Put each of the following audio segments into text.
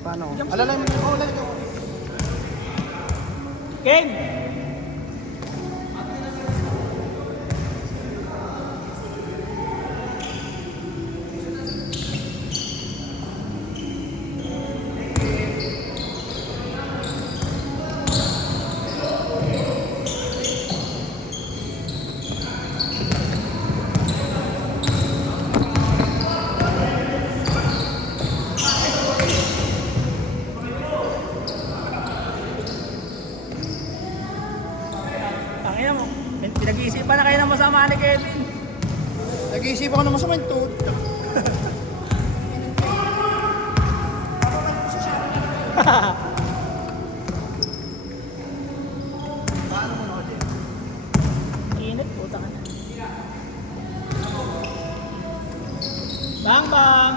Paano? Alalay mo. Oo, lalagyan mo. Ken! Tangina mo. Pinag-iisipan na kayo ng masama ni Kevin. Nag-iisip ako ng masama yung tuhod. Paano mo na din? Init, puta ka na. Bang bang!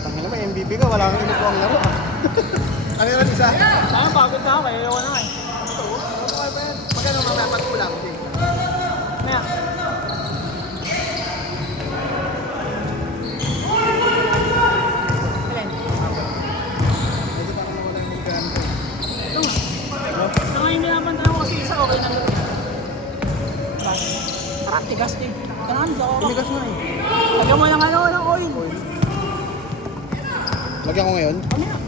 Tangina mo, MVP ka, wala kang inupo ang laro ah. Ano yun isa? Saan pagod na ako, kaya ayaw na nga eh. Ito, magkano mamaya pagkulang? Maya. Alin? Ito parang nawala yung gamit. Ito nga. Ito nga yung nilapanta ko kasi isa okay na lang. Parang tigas din. Kailangan daw ako. Tumigas na eh. Lagyan mo ng ano, ng oil. Lagyan ko ngayon? Ano yan?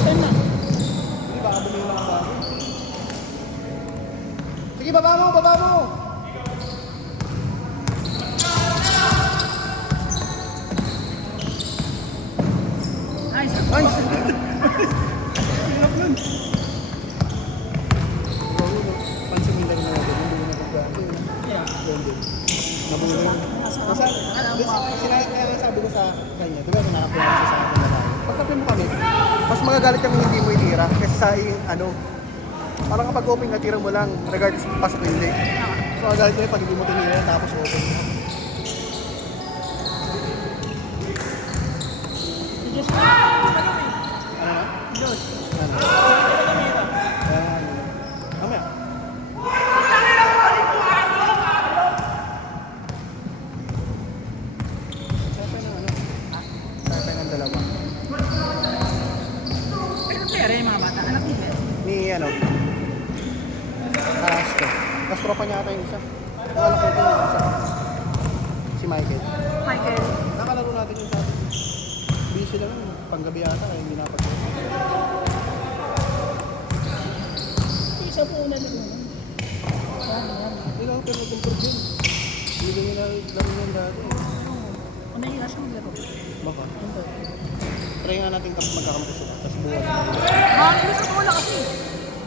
Saan na? Hindi, baka bumili lang ang bago. Sige, baba mo, baba mo! Nice. Nice! Hirap nun. Pansin mo lang natin, hindi na pagbago. Yeah. Ganda. Nabulong. Kaya sabi ko sa kanya, diba nakakuha siya sa akin na bago. Pagkapin mo kami, mas magagalit kami hindi mo itira kasi sa ano, parang kapag open na tira mo lang, regardless pasok hindi. So magagalit ko pag hindi mo tinira tapos open. Diyos ko. Ano eh? Ano na? Diyos. Ano? Ayan. Mamaya. Sabi ng ano? Sabi ng dalawa. Pero pera yung mga bata. Anak ni Pera. Ni ano? Castro. Castro pa niya ata yung isa. Nakala ko ito yung isa. Si Michael. Michael. Nakalaro natin yung sabi. Busy lang yun. Panggabi ata kaya hindi napag. Isa po una na muna. Hindi lang pero nag-improve yun. Hindi nila laro yun dati. Una yung nasa maglaro. Baka. Try nga natin tapos magkakampusok. Tapos buwan. Mga sa bola kasi.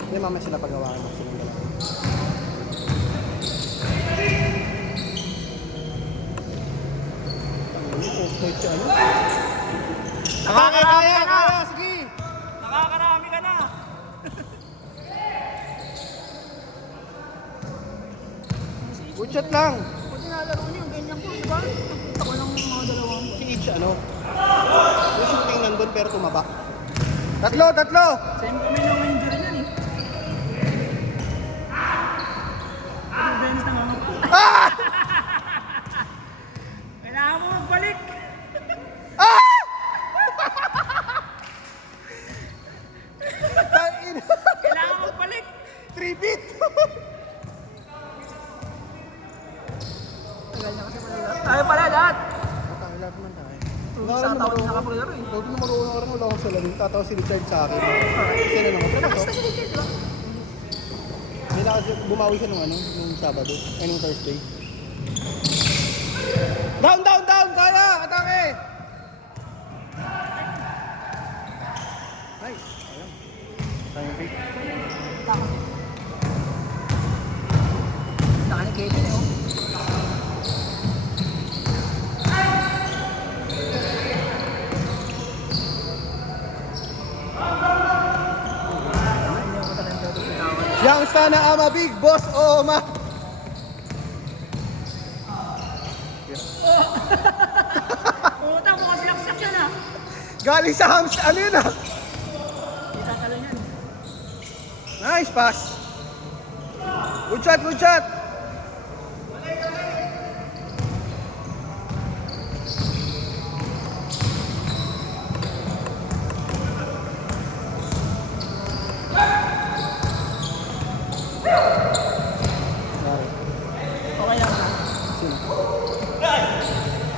Hindi mamaya sila pagawaan mo silang dalawa. Off-white siya ano? Nakakarami ka na! Sige! Nakakarami ka na! Good shot lang! Kung tinalaro niyo, ganyan ko, di ba? Nakita ko lang mga dalawang. Si Itch ano? Yung shooting nandun pero tumaba. Tatlo! Same kami ng injury nun eh. Pero Dennis na mamag ko. Ah! Kailangan mo magbalik! Ah! Tain! Kailangan mo magbalik! 3 feet! Tagal na kasi pala lahat. Tayo pala lahat! Tayo lahat naman tayo. Sa taon na nakapaglaro eh. Huwag na marunong ako wala akong salamin. Tatawa si Richard sa akin. Kasi ano naman. Pero Nakasta si Richard, di ba? may lakad bumawi siya nung ano, nung Sabado. Ay, nung Thursday. Down! Kaya! Atake! Nice. Ayun. Sayang pick. Tama. Taka ni Kevin eh oh. sana ama big boss Oma. Utang mo kasi laksak yan ah. Galing sa hams, ano yun ah? Itatalo yan. Nice pass. Good shot, good shot. Okay lang.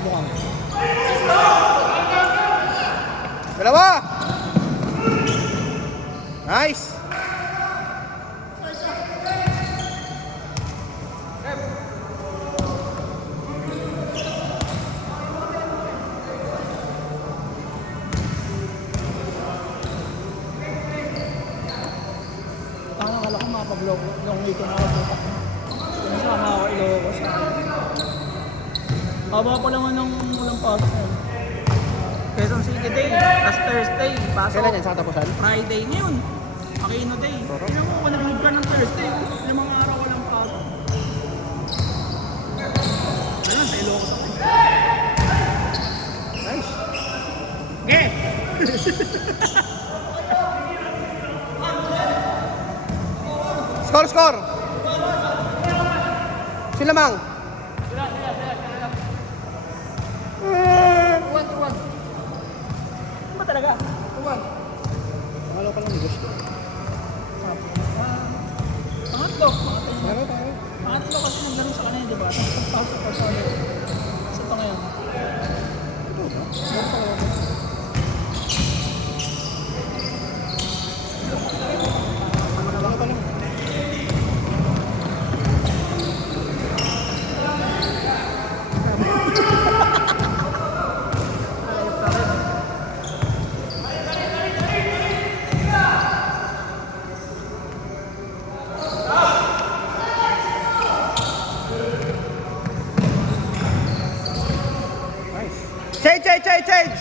Mukhang. Dalawa. Nice. Akala ko mapag-long way ko na ako. Kung sama ako iloko sa haba pa naman ng ulang pasok na yun. Quezon City Day, tas Thursday, pasok. Kailan yan sa katapusan? Friday ngayon. Aquino Day. Sarap. Tingnan mo kung nag-leave ka ng Thursday. Limang araw walang pasok. Ano, sa Ilocos ako. Nice. Okay. Score, score. Sila mang. Tuwan. Ano ba talaga? Tuwan. Pangalaw pa lang ni gusto. Pangatlo. Tayo. Pangatlo kasi naglaro sa kanina, di ba? Tapos pasok ko sa ulit. Sa ito ngayon. Pangalaw pa lang. Change!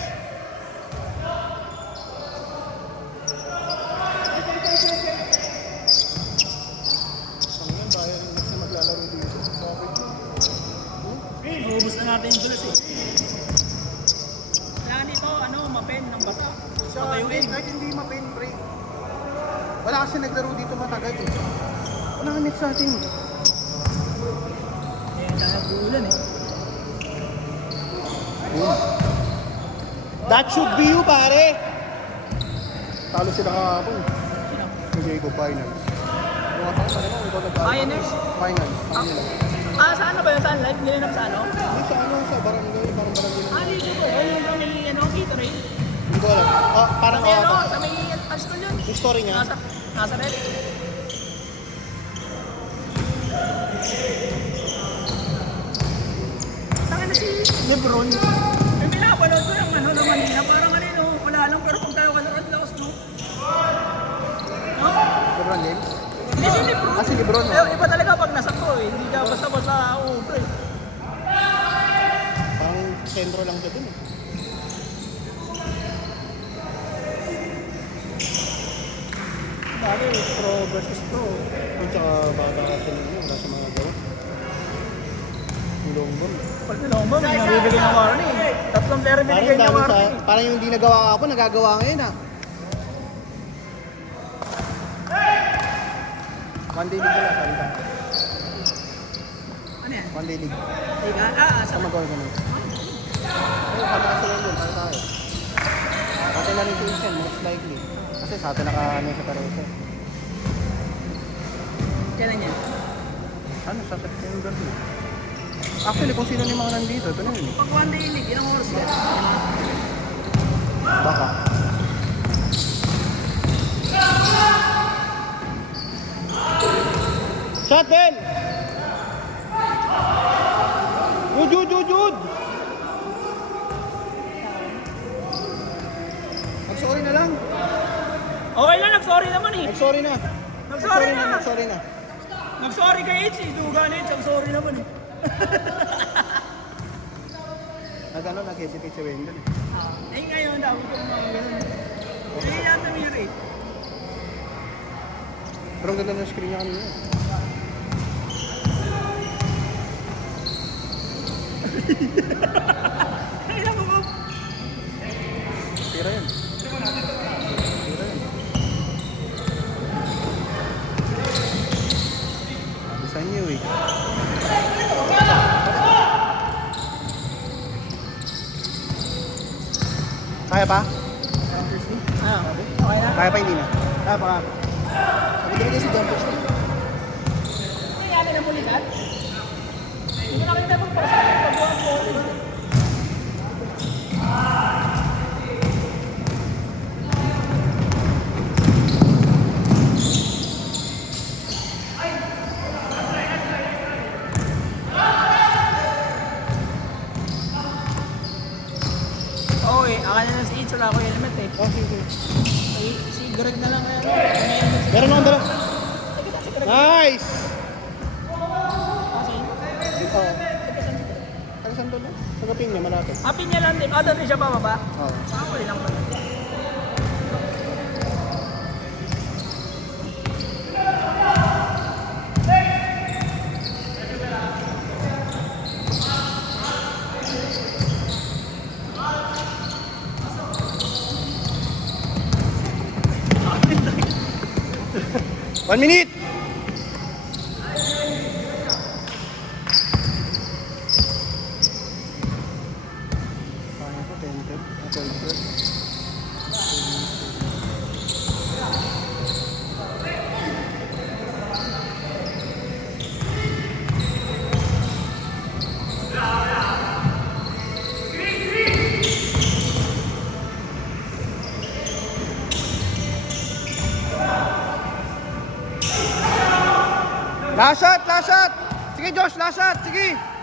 Pangyan, bayan yung next na maglalaro dito. Maubos na natin yung tulos eh. Kailangan ito, mapen ng bata. Patayuin. Kahit hindi ma-pen break. Wala kasi naglaro dito matagal eh. Wala ka next sa atin. Ayan, kaya buulan eh. That should be you, pare! Talo sila kahapon. Sino? Hindi ko finals. Mga tao sa kanila, ikaw nag-aaral. Pioneers? Finals. Sa ano ba yun? Saan live? Nilinap sa ano? Hindi sa ano, sa barangay, parang barangay. Ligo ko. Ayun yung may Gatorade. Hindi ko alam. Ah, parang Sa may ako. sa may high school yun. Yung story niya. Nasa red. Tangin na si Lebron. Yung pinapanood ko yung ng Manila, parang wala lang, pero kung tayo kalaro, laos, no? No? LeBron James. Hindi si Lebron. Ah, si Lebron, no? Iba talaga pag nasa ko eh. Hindi ka basta-basta over eh. Parang sentro lang siya dun eh. Dali, pro versus pro. At saka bata kasi ninyo, wala sa mga gawa. Yung long ball. Pag nilong mo, may nabibigay ng warning. Tatlong player Parang binigay ng dami sa, warning. parang yung hindi nagawa ako, nagagawa ngayon ah. One day league nila, sabi ka. Ano yan? One day league. Liga? Sa Sa mag-goal ka nun. Ayun, sama kasi yun dun, para tayo. Pati na rin si Asian, most likely. Kasi sa atin naka-ano sa Teresa. Kailan yan? Ano, sa September din. Actually, kung sino yung mga nandito, ito na yun eh. Pag one day league, ilang oras yan? Baka. Shot din! Jud! Mag-sorry na lang. Okay lang, nag-sorry naman eh. Mag-sorry na. Nag-sorry na. Mag-sorry na. Nag-sorry kay Itch eh. Duga na Itch, sorry naman eh. Nag-hesitate si Wendell eh. Eh ngayon, dapat ko mga ganun. Eh, yan na mirror eh. Pero ang ganda ng screen niya kanina. Kailan ko? Tira yan. Tira yan. Sabi sa inyo eh. Kaya pa? Ano? Okay na? Kaya pa hindi na? Kaya pa. Sabi talaga si Jumpers. Hindi natin na pulitan. Hindi ko nakita kung pagbuhan ko. Oo eh, akala na si Itch, wala ako helmet eh. Oh, sige. Ay, si Greg na lang na helmet. Meron akong dala. Nice! Kasi, Oo. Taga saan doon? Taga Pinya, malapit. happy niya lang din. Doon din siya bababa. Oo. Saka ko lang pala. One minute! Kaya ko, 10-10. Last shot! Last shot! Sige Josh, last shot! Sige!